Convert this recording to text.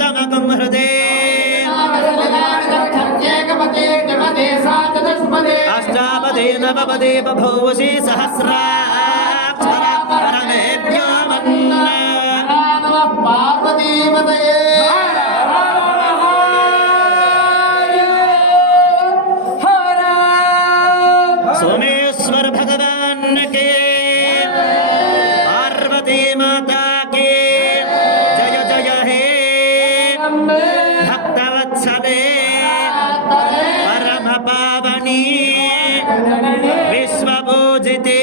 तमकं हृदे अष्टापदे नवपदे बभूवसि सहस्राक्षरा परमेभ्यो पार्वतीपतये सोमेश्वर भगवान के पार्वती माता के जय जय हे भक्तवत्सले परम पावनी विश्वपूजिते